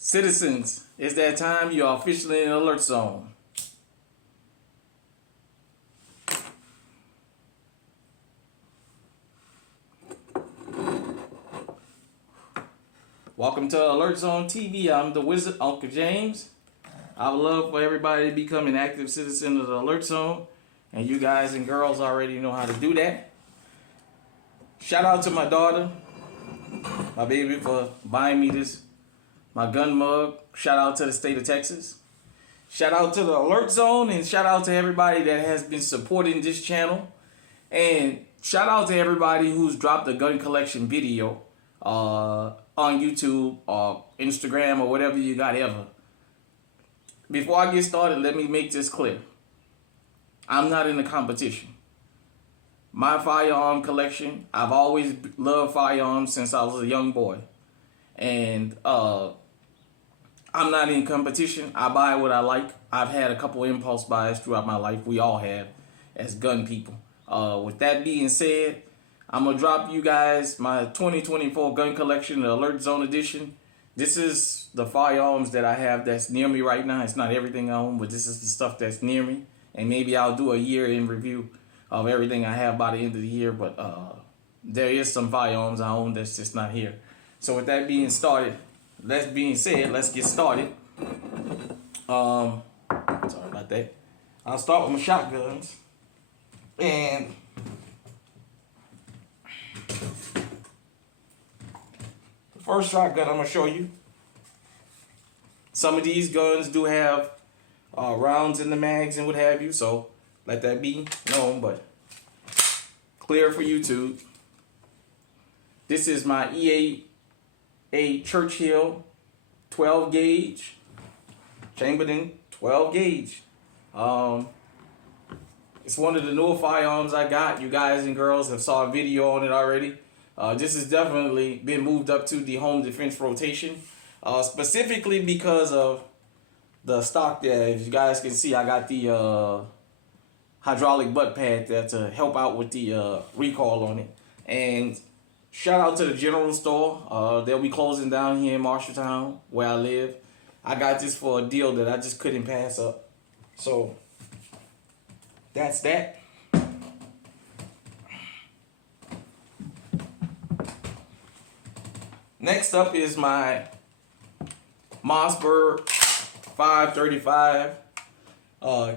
Citizens, it's that time. You are officially in alert zone. Welcome to Alert Zone TV. I'm the Wizard, Uncle James. I would love for everybody to become an active citizen of the Alert Zone. And you guys and girls already know how to do that. Shout out to my daughter, my baby, for buying me my gun mug. Shout out to the state of Texas. Shout out to the Alert Zone, and shout out to everybody that has been supporting this channel. And shout out to everybody who's dropped a gun collection video on YouTube or Instagram or whatever you got ever. Before I get started, let me make this clear. I'm not in a competition. My firearm collection, I've always loved firearms since I was a young boy. And I'm not in competition. I buy what I like. I've had a couple impulse buys throughout my life. We all have as gun people. With that being said, I'm going to drop you guys my 2024 gun collection, the Alert Zone edition. This is the firearms that I have that's near me right now. It's not everything I own, but this is the stuff that's near me. And maybe I'll do a year in review of everything I have by the end of the year. But there is some firearms I own that's just not here. So with that being said, let's get started. Sorry about that. I'll start with my shotguns. And the first shotgun I'm going to show you. Some of these guns do have rounds in the mags and what have you, so let that be known, but clear for YouTube. This is my EAA Churchill 12 gauge, chambered 12 gauge. It's one of the newer firearms I got. You guys and girls have saw a video on it already. This has definitely been moved up to the home defense rotation, specifically because of the stock there. As you guys can see, I got the hydraulic butt pad there to help out with the recoil on it. And shout out to the general store. They'll be closing down here in Marshalltown, where I live. I got this for a deal that I just couldn't pass up. So that's that. Next up is my Mossberg 535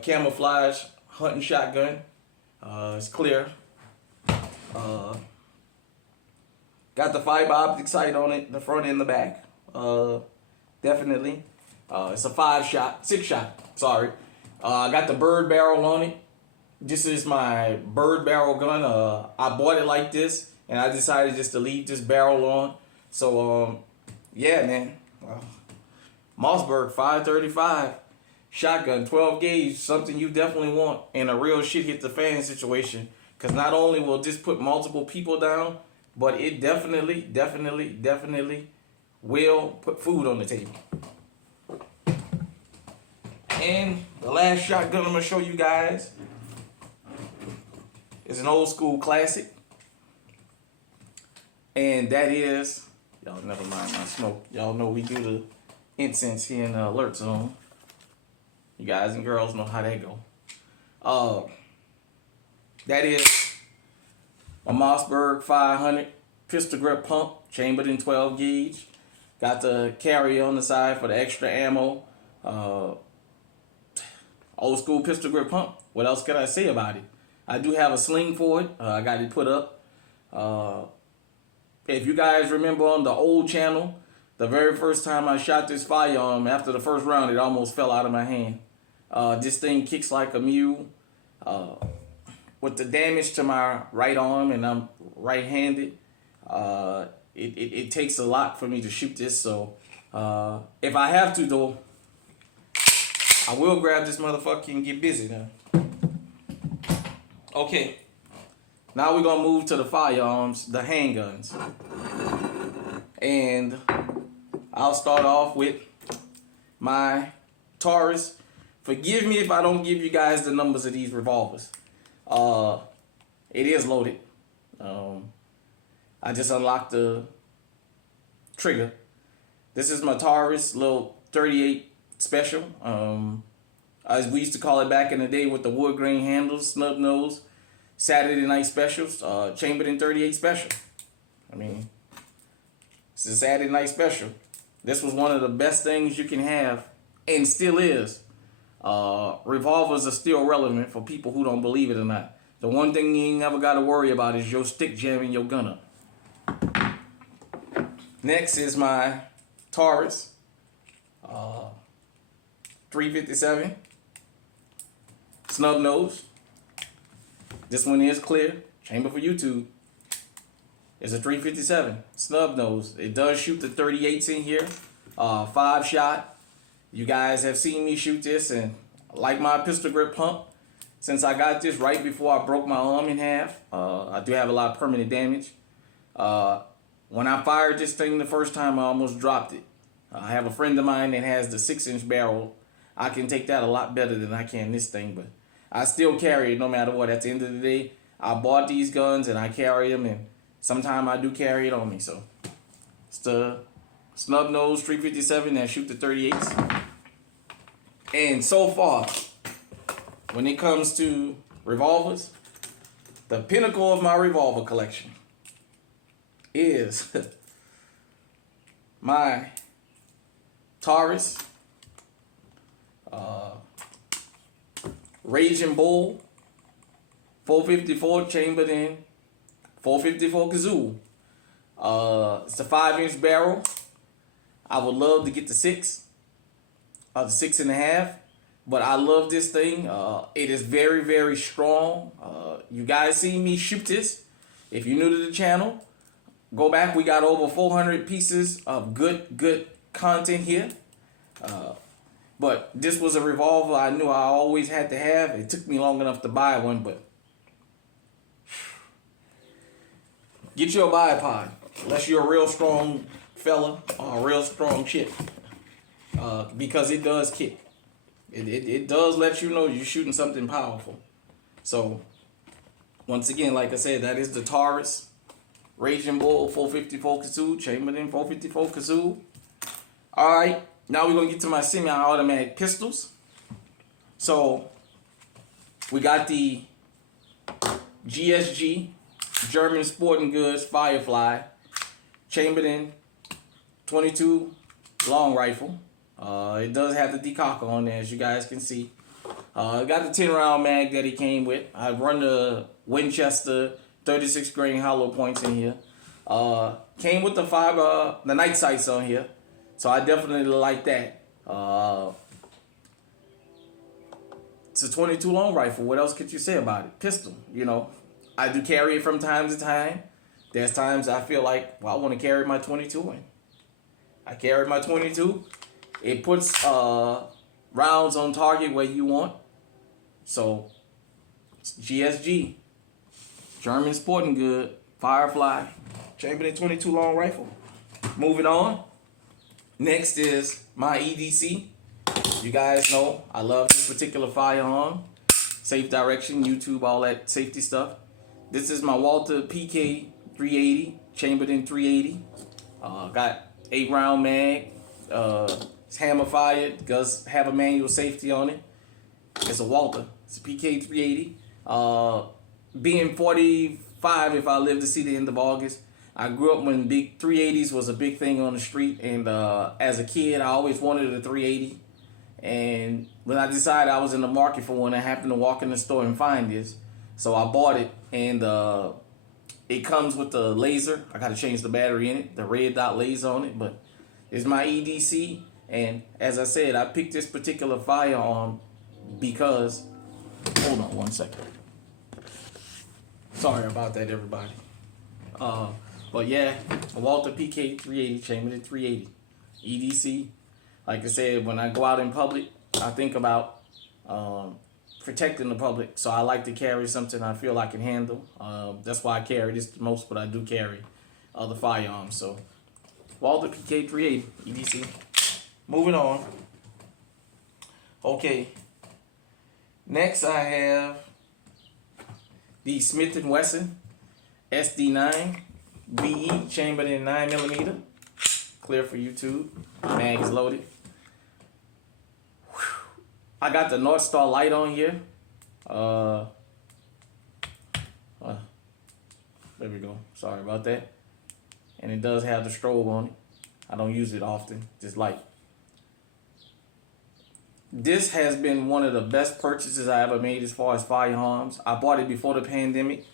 camouflage hunting shotgun. It's clear. Got the fiber optic sight on it, the front and the back. Definitely. It's a six shot. Sorry. I got the bird barrel on it. This is my bird barrel gun. I bought it like this, and I decided just to leave this barrel on. So, yeah, man. Mossberg 535 shotgun, 12 gauge, something you definitely want in a real shit hit the fan situation. Because not only will this put multiple people down, but it definitely will put food on the table. And the last shotgun I'm going to show you guys is an old school classic. And that is, y'all never mind my smoke. Y'all know we do the incense here in the Alert Zone. You guys and girls know how that go. That is a Mossberg 500 pistol grip pump, chambered in 12 gauge. Got the carrier on the side for the extra ammo. Old school pistol grip pump. What else can I say about it? I do have a sling for it. I got it put up. If you guys remember on the old channel, the very first time I shot this firearm, after the first round, it almost fell out of my hand. This thing kicks like a mule. With the damage to my right arm, and I'm right-handed, it takes a lot for me to shoot this. So if I have to, though, I will grab this motherfucker and get busy now. Okay. Now we're going to move to the firearms, the handguns. And I'll start off with my Taurus. Forgive me if I don't give you guys the numbers of these revolvers. It is loaded. I just unlocked the trigger. This is my Taurus little 38 special. As we used to call it back in the day with the wood grain handles, snub nose, Saturday night specials, chambered in 38 special. I mean, it's a Saturday night special. This was one of the best things you can have, and still is. Revolvers are still relevant for people who don't believe it or not. The one thing you ain't never got to worry about is your stick jamming your gun up. Next is my Taurus 357 snub nose. This one is clear. Chamber for YouTube. It's a 357 snub nose. It does shoot the 38s in here. 5-shot. You guys have seen me shoot this, and like my pistol grip pump, since I got this right before I broke my arm in half, I do have a lot of permanent damage. When I fired this thing the first time, I almost dropped it. I have a friend of mine that has the 6-inch barrel. I can take that a lot better than I can this thing, but I still carry it no matter what. At the end of the day, I bought these guns and I carry them, and sometimes I do carry it on me. So it's the snub nose 357 that shoot the 38s. And so far, when it comes to revolvers, the pinnacle of my revolver collection is my Taurus Raging Bull 454 chambered in 454 kazoo. It's a 5-inch barrel. I would love to get the 6, the 6.5, but I love this thing. It is very, very strong. You guys see me shoot this. If you're new to the channel, go back. We got over 400 pieces of good content here. But this was a revolver I knew I always had to have. It took me long enough to buy one, but get you a bipod, unless you're a real strong fella or a real strong chick, because it does kick. It does let you know you're shooting something powerful. So, once again, like I said, that is the Taurus Raging Bull 454 kazoo, chambered in 454 kazoo. All right, now we're gonna get to my semi-automatic pistols. So, we got the GSG German Sporting Goods Firefly chambered in 22 long rifle. It does have the decocker on there, as you guys can see. Got the 10-round mag that it came with. I run the Winchester 36 grain hollow points in here. Came with the night sights on here, so I definitely like that. It's a 22 long rifle. What else could you say about it? Pistol, you know. I do carry it from time to time. There's times I feel like, well, I want to carry my 22 in. I carry my 22. It puts rounds on target where you want. So, it's GSG, German Sporting Good, Firefly, chambered in 22 long rifle. Moving on. Next is my EDC. You guys know I love this particular firearm. Safe direction, YouTube, all that safety stuff. This is my Walther PK 380, chambered in 380. Got 8-round mag. It's hammer fired. Does have a manual safety on it. It's a Walther. It's a PK 380. Being 45, if I live to see the end of August, I grew up when big 380s was a big thing on the street, and as a kid, I always wanted a 380. And when I decided I was in the market for one, I happened to walk in the store and find this. So I bought it, and it comes with the laser. I got to change the battery in it, the red dot laser on it, but it's my EDC. And as I said, I picked this particular firearm because, hold on one second. Sorry about that, everybody. But yeah, a Walther PK 380, chambered in 380. EDC. Like I said, when I go out in public, I think about protecting the public. So I like to carry something I feel I can handle. That's why I carry this the most, but I do carry other firearms. So Walther PK 380, EDC. Moving on. Okay. Next I have the Smith & Wesson SD9 BE chambered in 9mm. Clear for YouTube. Mag is loaded. I got the North Star light on here. There we go. Sorry about that. And it does have the strobe on it. I don't use it often. Just light. This has been one of the best purchases I ever made as far as firearms. I bought it before the pandemic.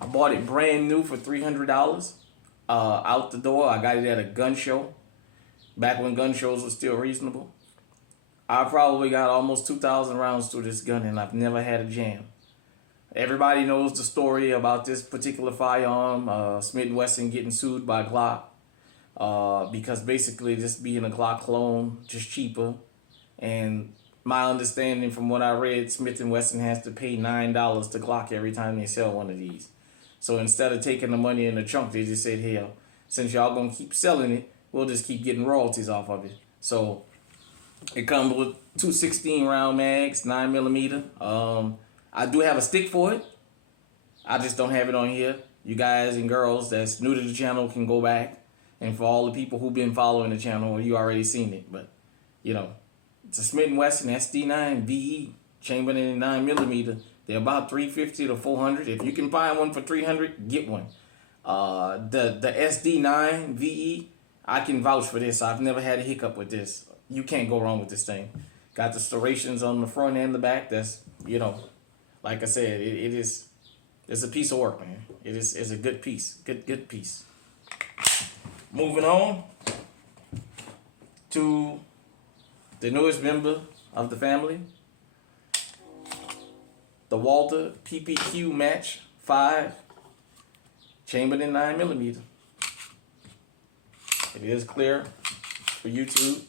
I bought it brand new for $300. Out the door. I got it at a gun show. Back when gun shows were still reasonable. I probably got almost 2,000 rounds through this gun and I've never had a jam. Everybody knows the story about this particular firearm, Smith & Wesson getting sued by Glock. Because basically this being a Glock clone, just cheaper. And my understanding from what I read, Smith & Wesson has to pay $9 to Glock every time they sell one of these. So instead of taking the money in the trunk, they just said, hell, since y'all gonna keep selling it, we'll just keep getting royalties off of it. So it comes with two 16-round mags, 9mm. I do have a stick for it. I just don't have it on here. You guys and girls that's new to the channel can go back. And for all the people who've been following the channel, you already seen it. But, you know, it's a Smith & Wesson SD9 VE, chambered in 9mm. They're about $350 to $400. If you can find one for $300, get one. The SD9 VE, I can vouch for this. I've never had a hiccup with this. You can't go wrong with this thing. Got the serrations on the front and the back. That's, you know, like I said, it's a piece of work, man. It's a good piece. Good piece. Moving on to the newest member of the family, the Walther PPQ Match 5, chambered in 9mm. It is clear for YouTube.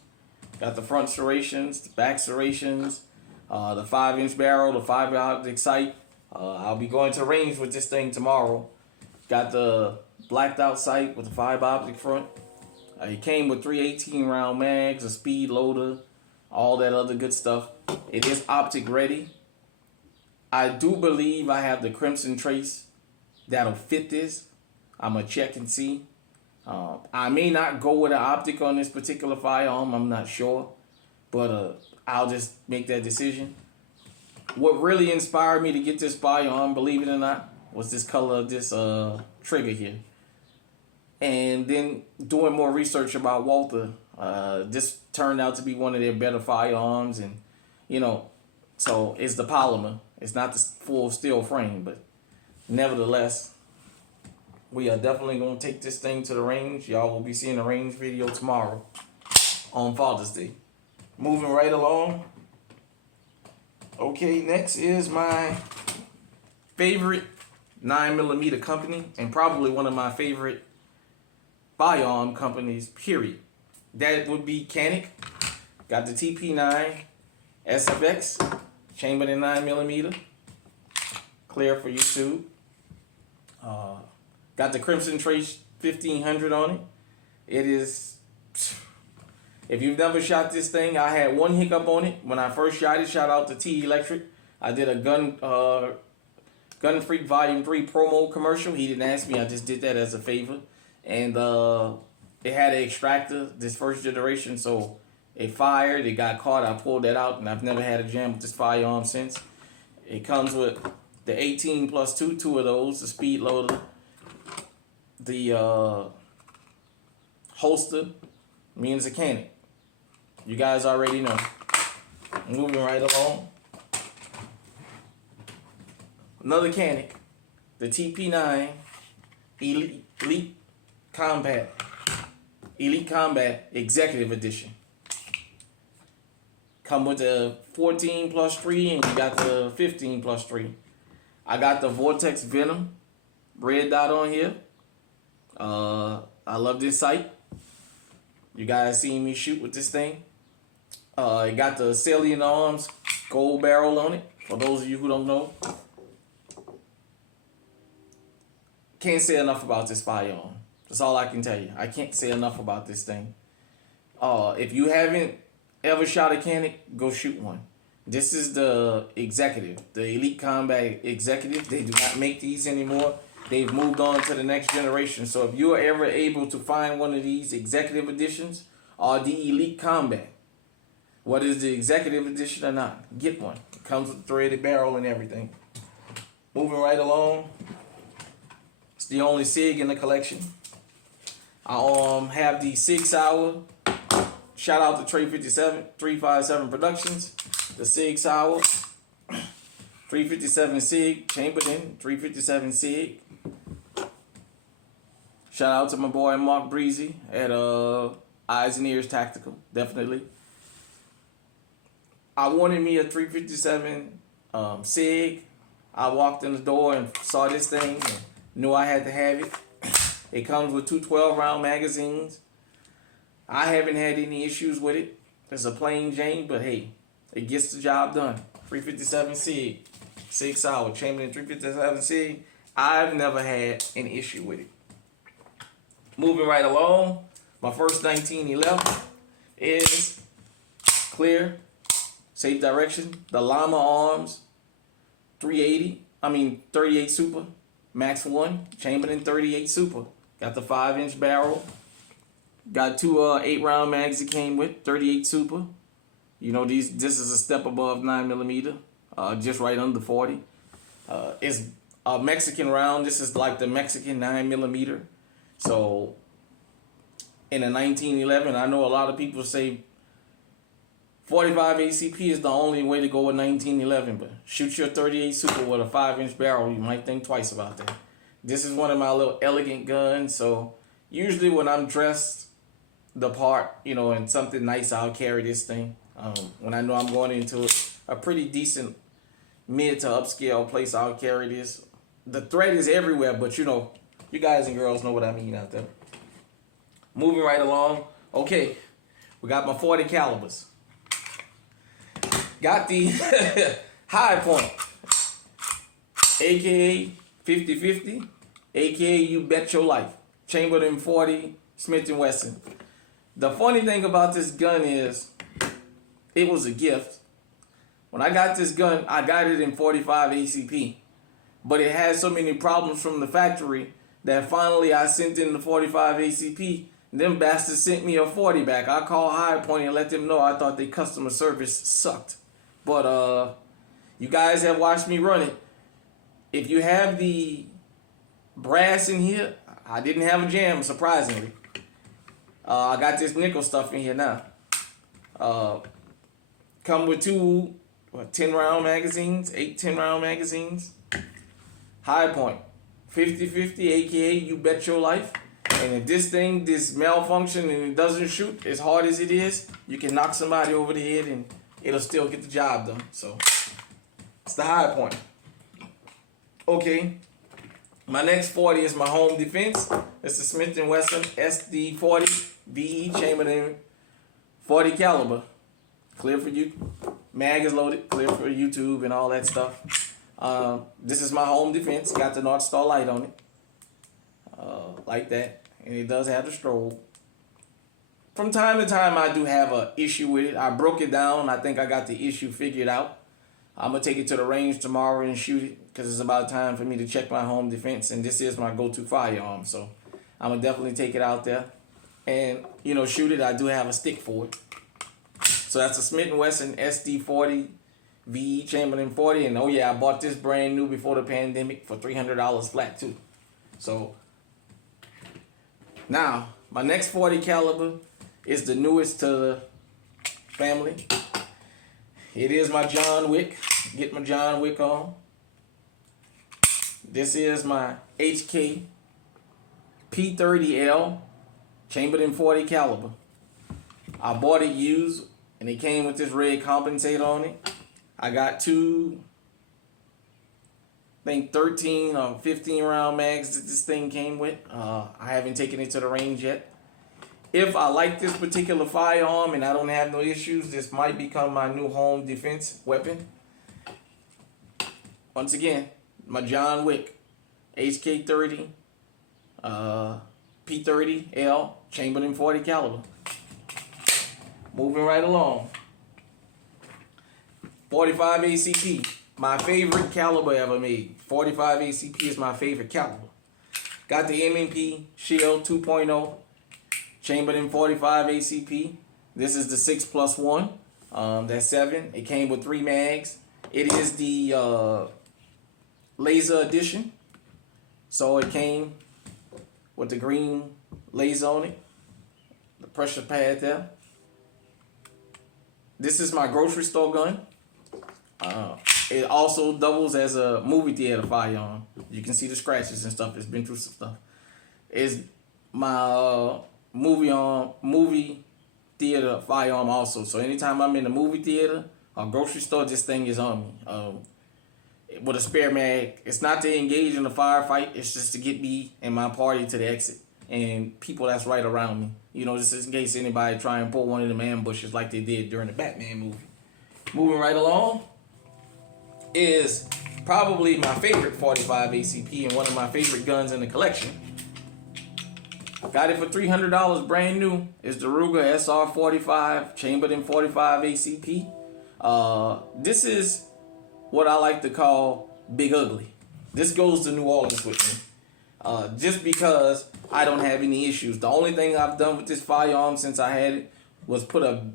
Got the front serrations, the back serrations, the 5-inch barrel, the 5-optic sight. I'll be going to range with this thing tomorrow. Got the blacked out sight with the 5-optic front. It came with 3 18-round mags, a speed loader, all that other good stuff. It is optic ready. I do believe I have the Crimson Trace that'll fit this. I'm going to check and see. I may not go with an optic on this particular firearm. I'm not sure. But I'll just make that decision. What really inspired me to get this firearm, believe it or not, was this color of this trigger here. And then doing more research about Walther, this turned out to be one of their better firearms. And, you know, so it's the polymer. It's not the full steel frame, but nevertheless, we are definitely going to take this thing to the range. Y'all will be seeing a range video tomorrow on Father's Day. Moving right along. Okay, next is my favorite 9mm company and probably one of my favorite firearm companies, period. That would be Canic. Got the TP9 SFX, chambered in 9mm. Clear for YouTube. Got the Crimson Trace 1500 on it. It is, if you've never shot this thing, I had one hiccup on it. When I first shot it, shout out to T Electric. I did a Gun Freak Volume 3 promo commercial. He didn't ask me, I just did that as a favor. And it had an extractor, this first generation, so it fired, it got caught, I pulled that out, and I've never had a jam with this firearm since. It comes with the 18 plus 2 of those, the speed loader, the holster, me and Canic. You guys already know. Moving right along. Another Canic, the TP9 Elite Combat Executive Edition. Come with the 14 plus 3 and you got the 15 plus 3. I got the Vortex Venom red dot on here. I love this sight. You guys seen me shoot with this thing. It got the Salient Arms gold barrel on it. For those of you who don't know. Can't say enough about this firearm. That's all I can tell you. I can't say enough about this thing. If you haven't ever shot a Canic, go shoot one. This is the Executive, the Elite Combat Executive. They do not make these anymore. they've moved on to the next generation. So if you're ever able to find one of these executive editions or the Elite Combat, whether it's the executive edition or not, get one. It comes with a threaded barrel and everything. Moving right along. It's the only SIG in the collection. I have the 6 Hour. Shout out to Trey 357 Productions. The 6 Hour. 357 SIG. Chambered in 357 SIG. Shout out to my boy Mark Breezy at Eyes and Ears Tactical. Definitely. I wanted me a 357 SIG. I walked in the door and saw this thing and knew I had to have it. It comes with 2 12-round magazines. I haven't had any issues with it. It's a plain Jane, but hey, it gets the job done. 357 SIG, 6 Hour, chambered in 357 SIG. I've never had an issue with it. Moving right along, my first 1911 is clear, safe direction. The Llama Arms 38 Super, Max 1, chambered in 38 Super. Got the 5-inch barrel. Got 2 8-round mags it came with, 38 Super. You know, this is a step above 9mm, just right under 40. It's a Mexican round. This is like the Mexican 9mm. So, in a 1911, I know a lot of people say 45 ACP is the only way to go with 1911, but shoot your 38 Super with a 5-inch barrel, you might think twice about that. This is one of my little elegant guns, so usually when I'm dressed the part, you know, and something nice, I'll carry this thing. When I know I'm going into a pretty decent mid to upscale place, I'll carry this. The thread is everywhere, but you know, you guys and girls know what I mean out there. Moving right along. Okay, we got my 40 calibers. Got the High Point, aka 50/50, aka You Bet Your Life, chambered in 40 Smith & Wesson. The funny thing about this gun is, it was a gift. When I got this gun, I got it in 45 ACP, but it had so many problems from the factory that finally I sent in the 45 ACP. Them bastards sent me a 40 back. I called High Point and let them know I thought their customer service sucked. But you guys have watched me run it. If you have the brass in here, I didn't have a jam, surprisingly. I got this nickel stuff in here now. Come with 2 10-round magazines, 8 10-round magazines. High Point, 50/50, aka You Bet Your Life. And if this malfunction and it doesn't shoot as hard as it is, you can knock somebody over the head and it'll still get the job done. So it's the High Point. Okay, my next 40 is my home defense. It's the Smith & Wesson SD40 VE chambered in 40 caliber. Clear for you. Mag is loaded. Clear for YouTube and all that stuff. This is my home defense. Got the North Star light on it. Like that. And it does have the strobe. From time to time, I do have an issue with it. I broke it down. I think I got the issue figured out. I'm going to take it to the range tomorrow and shoot it, because it's about time for me to check my home defense. And this is my go-to firearm. So I'm going to definitely take it out there and, you know, shoot it. I do have a stick for it. So that's a Smith & Wesson SD40 VE chambered in 40. And oh yeah, I bought this brand new before the pandemic for $300 flat too. So now my next 40 caliber is the newest to the family. It is my John Wick. Get my John Wick on. This is my HK P30L chambered in 40 caliber. I bought it used and it came with this red compensator on it. I got 2, I think 13 or 15 round mags that this thing came with. I haven't taken it to the range yet. If I like this particular firearm and I don't have no issues, this might become my new home defense weapon. Once again, my John Wick HK30 P30L chambered in 40 caliber. Moving right along. 45 ACP, my favorite caliber ever made. 45 ACP is my favorite caliber. Got the M&P Shield 2.0, chambered in 45 ACP. This is the 6+1. That's 7. It came with 3 mags. It is the laser edition. So it came with the green laser on it. The pressure pad there. This is my grocery store gun. It also doubles as a movie theater firearm. You can see the scratches and stuff. It's been through some stuff. It's my movie theater firearm also. So anytime I'm in the movie theater or grocery store, this thing is on me. With a spare mag. It's not to engage in a firefight. It's just to get me and my party to the exit and people that's right around me. You know, just in case anybody try and pull one of them ambushes like they did during the Batman movie. Moving right along is probably my favorite 45 ACP and one of my favorite guns in the collection. Got it for $300 brand new. It's the Ruger SR45 chambered in 45 ACP. This is what I like to call Big Ugly. This goes to New Orleans with me. Just because I don't have any issues. The only thing I've done with this firearm since I had it was put a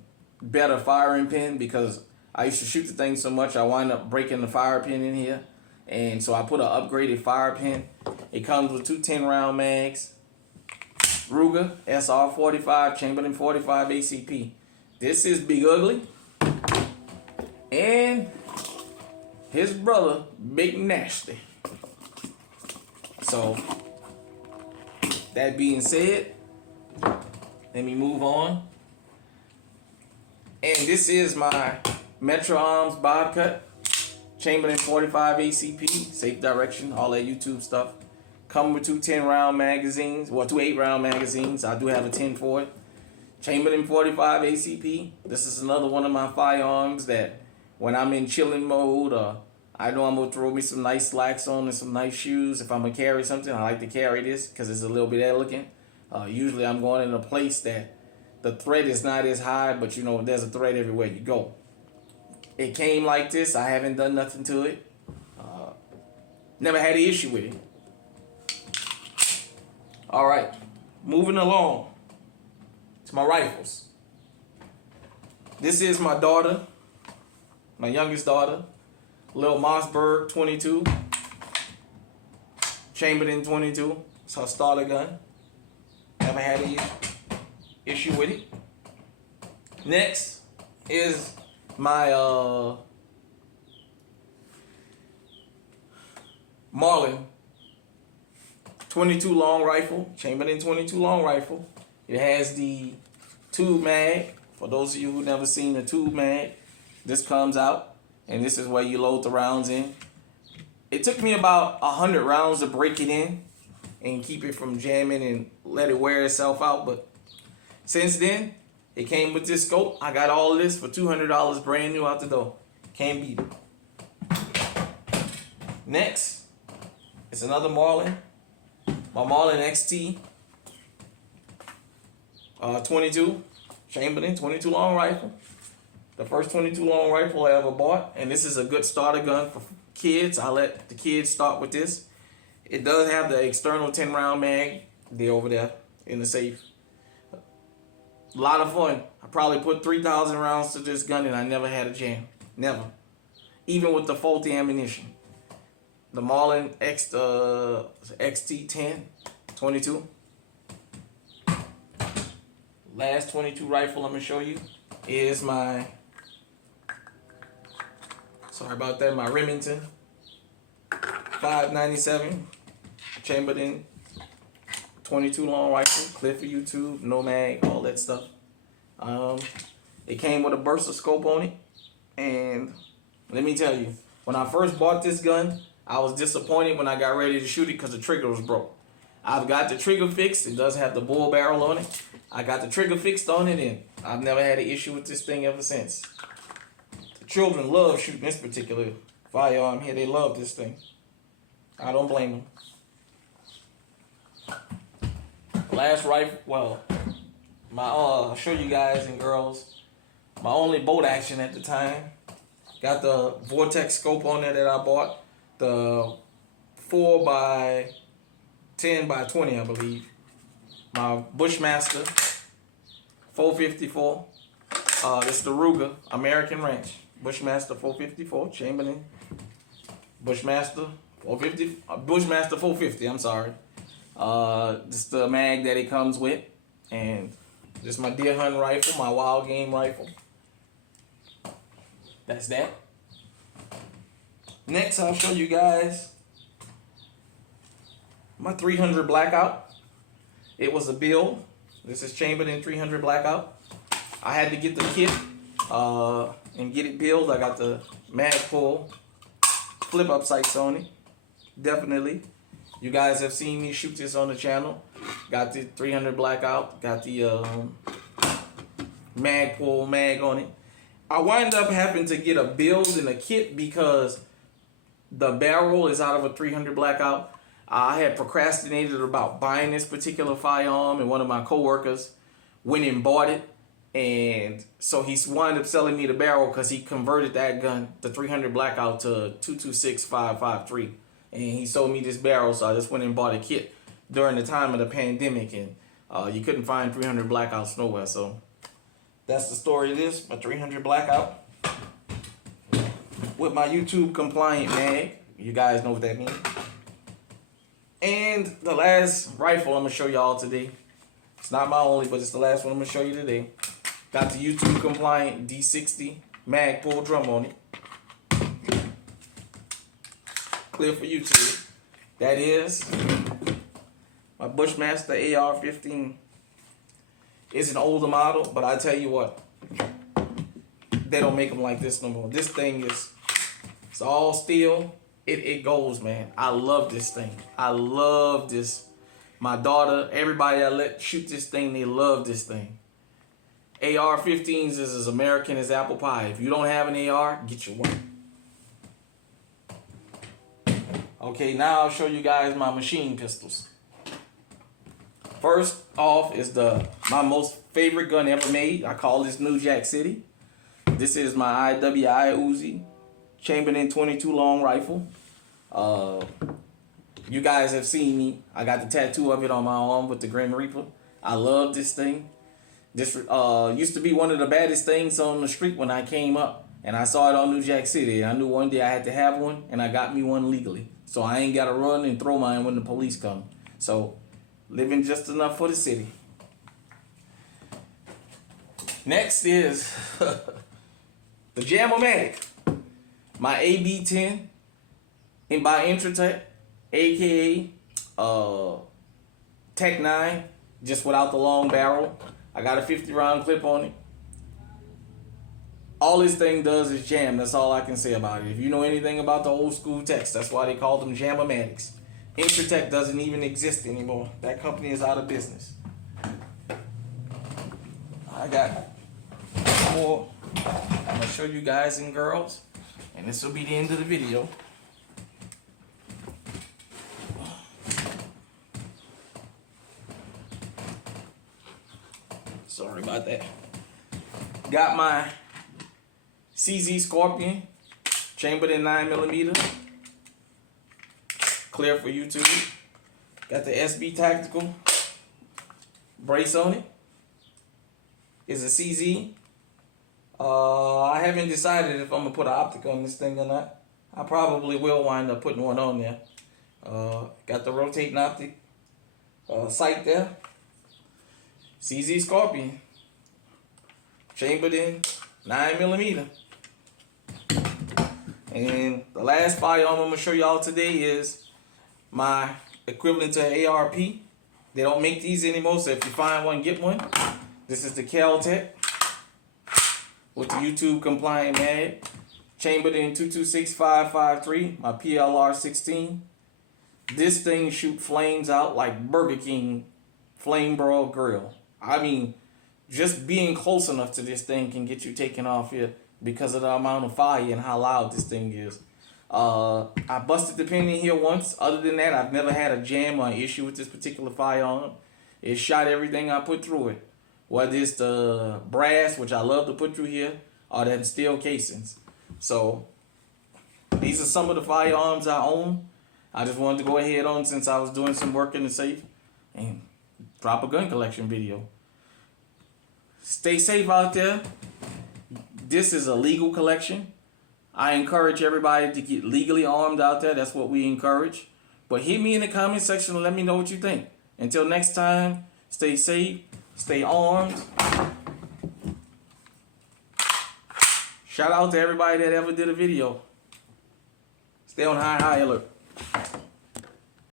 better firing pin, because I used to shoot the thing so much I wound up breaking the fire pin in here. And so I put an upgraded fire pin. It comes with 2 10-round mags. Ruger SR45 chambered in 45 ACP. This is Big Ugly. And his brother, Big Nasty. So, that being said, let me move on. And this is my Metro Arms Bob Cut, chambered in 45 ACP, safe direction, all that YouTube stuff. Come with 2 10-round magazines, well, 2 8-round magazines. I do have a 10 for it. Chambered in 45 ACP. This is another one of my firearms that when I'm in chilling mode, I know I'm going to throw me some nice slacks on and some nice shoes. If I'm going to carry something, I like to carry this because it's a little bit elegant. Usually I'm going in a place that the threat is not as high, but you know, there's a threat everywhere you go. It came like this. I haven't done nothing to it. Never had an issue with it. All right, moving along to my rifles. This is my daughter, my youngest daughter, little Mossberg 22, chambered in 22. It's her starter gun. Never had an issue with it. Next is my Marlin 22 long rifle, chambered in 22 long rifle. It has the tube mag. For those of you who never seen a tube mag, this comes out, and this is where you load the rounds in. It took me about 100 rounds to break it in and keep it from jamming and let it wear itself out. But since then, it came with this scope. I got all of this for $200 brand new out the door. Can't beat it. Next, it's another Marlin. My Marlin XT 22, chambered in 22 long rifle. The first 22 long rifle I ever bought, and this is a good starter gun for kids. I let the kids start with this. It does have the external 10-round mag. They're over there in the safe. A lot of fun. I probably put 3,000 rounds to this gun, and I never had a jam. Never. Even with the faulty ammunition. The Marlin XT10 22. Last 22 rifle I'm going to show you is my, sorry about that, my Remington 597 chambered in 22 long rifle, clear for YouTube, no mag, all that stuff. It came with a burster scope on it, and let me tell you, when I first bought this gun, I was disappointed when I got ready to shoot it because the trigger was broke. I've got the trigger fixed. It does have the bull barrel on it. I got the trigger fixed on it, and I've never had an issue with this thing ever since. The children love shooting this particular firearm here. They love this thing. I don't blame them. Last rifle, well, I'll show you guys and girls, my only bolt action at the time. Got the Vortex scope on there that I bought. The 4x10 10 by 20, I believe. My Bushmaster 454. It's the Ruger American Ranch. Bushmaster 454, Chamberlain. Bushmaster 450. Bushmaster 450, I'm sorry. This is the mag that it comes with. And this is my deer hunting rifle, my wild game rifle. That's that. Next, I'll show you guys my 300 Blackout. It was a build. This is Chamberlain 300 Blackout. I had to get the kit and get it built. I got the mag pull flip up sights on it. Definitely. You guys have seen me shoot this on the channel. Got the 300 Blackout. Got the mag pull mag on it. I wind up having to get a build and a kit because the barrel is out of a 300 Blackout. I had procrastinated about buying this particular firearm, and one of my coworkers went and bought it. And so he wound up selling me the barrel because he converted that gun, the 300 Blackout, to 226-553. And he sold me this barrel, so I just went and bought a kit during the time of the pandemic, and you couldn't find 300 Blackouts nowhere. So that's the story of this, my 300 Blackout with my YouTube compliant mag. You guys know what that means. And the last rifle I'm going to show y'all today. It's not my only, but it's the last one I'm going to show you today. Got the YouTube compliant D60 mag pull drum on it. Clear for YouTube. That is my Bushmaster AR-15. It's an older model, but I tell you what, they don't make them like this no more. This thing is, it's all steel. It goes, man. I love this thing. I love this. My daughter, everybody I let shoot this thing, they love this thing. AR-15s is as American as apple pie. If you don't have an AR, get your one. Okay, now I'll show you guys my machine pistols. First off is my most favorite gun ever made. I call this New Jack City. This is my IWI Uzi Chamberlain 22 long rifle. You guys have seen me. I got the tattoo of it on my arm with the Grim Reaper. I love this thing. This used to be one of the baddest things on the street when I came up. And I saw it on New Jack City. I knew one day I had to have one, and I got me one legally. So I ain't got to run and throw mine when the police come. So living just enough for the city. Next is the Jam-O-Matic. My AB-10 and by Intratec, aka Tech 9, just without the long barrel. I got a 50 round clip on it. All this thing does is jam. That's all I can say about it. If you know anything about the old school techs, that's why they call them Jam-O-Matics. Intratec doesn't even exist anymore. That company is out of business. I got more. I'm going to show you guys and girls. And this will be the end of the video. Sorry about that. Got my CZ Scorpion, Chamberlain 9mm. Clear for YouTube. Got the SB Tactical brace on it. It's a CZ. I haven't decided if I'm going to put an optic on this thing or not. I probably will wind up putting one on there. Got the rotating optic sight there. CZ Scorpion. Chamberlain 9mm. And the last firearm I'm going to show y'all today is my equivalent to ARP. They don't make these anymore, so if you find one, get one. This is the Kel-Tec with the YouTube compliant mag. Chamberlain 226-553, my PLR 16. This thing shoot flames out like Burger King flame broiled grill. I mean, just being close enough to this thing can get you taken off here because of the amount of fire and how loud this thing is. I busted the pin in here once. Other than that, I've never had a jam or an issue with this particular firearm. It shot everything I put through it. Whether it's the brass, which I love to put through here, or them steel casings. So, these are some of the firearms I own. I just wanted to go ahead on, since I was doing some work in the safe, and drop a gun collection video. Stay safe out there. This is a legal collection. I encourage everybody to get legally armed out there. That's what we encourage. But hit me in the comment section and let me know what you think. Until next time, stay safe, stay armed. Shout out to everybody that ever did a video. Stay on high alert.